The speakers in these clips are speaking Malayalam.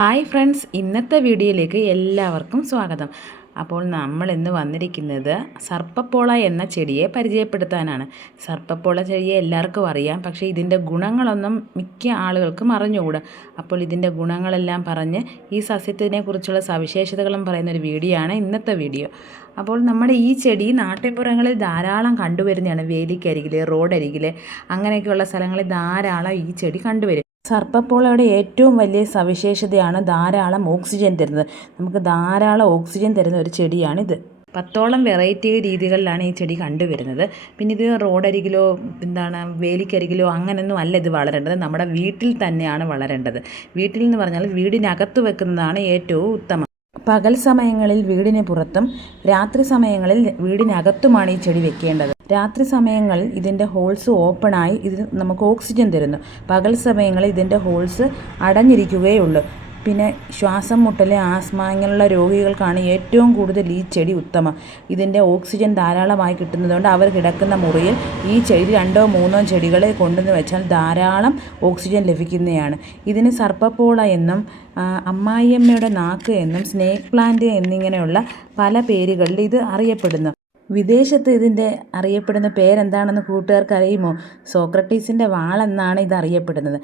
ഹായ് ഫ്രണ്ട്സ്, ഇന്നത്തെ വീഡിയോയിലേക്ക് എല്ലാവർക്കും സ്വാഗതം. അപ്പോൾ നമ്മൾ ഇന്ന് വന്നിരിക്കുന്നത് സർപ്പപ്പോള എന്ന ചെടിയെ പരിചയപ്പെടുത്താനാണ്. സർപ്പപ്പോള ചെടിയെ എല്ലാവർക്കും അറിയാം, പക്ഷേ ഇതിൻ്റെ ഗുണങ്ങളൊന്നും മിക്ക ആളുകൾക്കും അറിഞ്ഞുകൂടാ. അപ്പോൾ ഇതിൻ്റെ ഗുണങ്ങളെല്ലാം പറഞ്ഞ് ഈ സസ്യത്തിനെക്കുറിച്ചുള്ള സവിശേഷതകളും പറയുന്നൊരു വീഡിയോ ആണ് ഇന്നത്തെ വീഡിയോ. അപ്പോൾ നമ്മുടെ ഈ ചെടി നാട്ടിൻപുറങ്ങളിൽ ധാരാളം കണ്ടുവരുന്നതാണ്. വേലിക്കരികിൽ, റോഡരികിൽ അങ്ങനെയൊക്കെയുള്ള സ്ഥലങ്ങളിൽ ധാരാളം ഈ ചെടി കണ്ടുവരും. സർപ്പപ്പോളയുടെ ഏറ്റവും വലിയ സവിശേഷതയാണ് ധാരാളം ഓക്സിജൻ തരുന്നത്. നമുക്ക് ധാരാളം ഓക്സിജൻ തരുന്ന ഒരു ചെടിയാണിത്. 10ഓളം വെറൈറ്റി രീതികളിലാണ് ഈ ചെടി കണ്ടുവരുന്നത്. പിന്നെ ഇത് റോഡരികിലോ വേലിക്കരികിലോ അങ്ങനെയൊന്നും അല്ല ഇത് വളരേണ്ടത്. നമ്മുടെ വീട്ടിൽ തന്നെയാണ് വളരേണ്ടത്. വീട്ടിൽ എന്ന് പറഞ്ഞാൽ വീടിനകത്ത് വെക്കുന്നതാണ് ഏറ്റവും ഉത്തമം. പകൽ സമയങ്ങളിൽ വീടിന് പുറത്തും രാത്രി സമയങ്ങളിൽ വീടിനകത്തുമാണ് ഈ ചെടി വെക്കേണ്ടത്. രാത്രി സമയങ്ങളിൽ ഇതിൻ്റെ ഹോൾസ് ഓപ്പണായി ഇത് നമുക്ക് ഓക്സിജൻ തരുന്നു. പകൽ സമയങ്ങളിൽ ഇതിൻ്റെ ഹോൾസ് അടഞ്ഞിരിക്കുകയുള്ളൂ. പിന്നെ ശ്വാസം മുട്ടൽ, ആസ്മ ഇങ്ങനെയുള്ള രോഗികൾക്കാണ് ഏറ്റവും കൂടുതൽ ഈ ചെടി ഉത്തമം. ഇതിൻ്റെ ഓക്സിജൻ ധാരാളമായി കിട്ടുന്നതുകൊണ്ട് അവർ കിടക്കുന്ന മുറിയിൽ ഈ ചെടി 2ഓ 3ഓ ചെടികൾ കൊണ്ടുവന്ന് വെച്ചാൽ ധാരാളം ഓക്സിജൻ ലഭിക്കുന്നതാണ്. ഇതിന് സർപ്പപ്പോള എന്നും അമ്മായിയമ്മയുടെ നാക്ക് എന്നും സ്നേക്ക് പ്ലാന്റ് എന്നിങ്ങനെയുള്ള പല പേരുകളിൽ ഇത് അറിയപ്പെടുന്നു. വിദേശത്ത് ഇതിൻ്റെ അറിയപ്പെടുന്ന പേരെന്താണെന്ന് കൂട്ടുകാർക്ക് അറിയുമോ? സോക്രട്ടീസിൻ്റെ വാളെന്നാണ് ഇത് അറിയപ്പെടുന്നത്.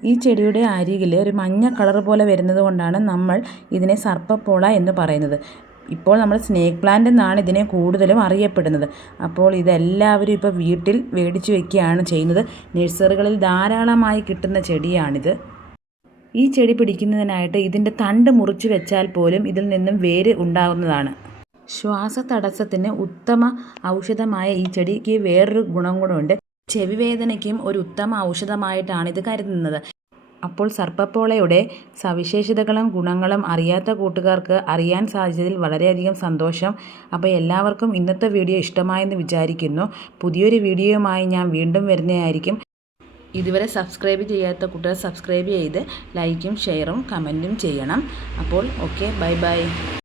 ഈ ചെടിയുടെ അരികിൽ ഒരു മഞ്ഞ കളർ പോലെ വരുന്നത് കൊണ്ടാണ് നമ്മൾ ഇതിനെ സർപ്പപ്പോള എന്ന് പറയുന്നത്. ഇപ്പോൾ നമ്മൾ സ്നേക്ക് പ്ലാന്റ് എന്നാണ് ഇതിനെ കൂടുതലും അറിയപ്പെടുന്നത്. അപ്പോൾ ഇതെല്ലാവരും ഇപ്പോൾ വീട്ടിൽ മേടിച്ച് വയ്ക്കുകയാണ് ചെയ്യുന്നത്. നഴ്സറികളിൽ ധാരാളമായി കിട്ടുന്ന ചെടിയാണിത്. ഈ ചെടി പിടിക്കുന്നതിനായിട്ട് ഇതിൻ്റെ തണ്ട് മുറിച്ച് വെച്ചാൽ പോലും ഇതിൽ നിന്നും വേര് ഉണ്ടാകുന്നതാണ്. ശ്വാസതടസ്സത്തിന് ഉത്തമ ഔഷധമായ ഈ ചെടിക്ക് വേറൊരു ഗുണം കൂടെ. ചെവി വേദനയ്ക്കും ഒരു ഉത്തമ ഔഷധമായിട്ടാണ് ഇത് കരുതുന്നത്. അപ്പോൾ സർപ്പപ്പോളയുടെ സവിശേഷതകളും ഗുണങ്ങളും അറിയാത്ത കൂട്ടുകാർക്ക് അറിയാൻ സാധിച്ചതിൽ വളരെയധികം സന്തോഷം. അപ്പോൾ എല്ലാവർക്കും ഇന്നത്തെ വീഡിയോ ഇഷ്ടമായെന്ന് വിചാരിക്കുന്നു. പുതിയൊരു വീഡിയോയുമായി ഞാൻ വീണ്ടും വരുന്നതായിരിക്കും. ഇതുവരെ സബ്സ്ക്രൈബ് ചെയ്യാത്ത കൂട്ടുകാർ സബ്സ്ക്രൈബ് ചെയ്ത് ലൈക്കും ഷെയറും കമൻറ്റും ചെയ്യണം. അപ്പോൾ ഓക്കെ, ബൈ ബൈ.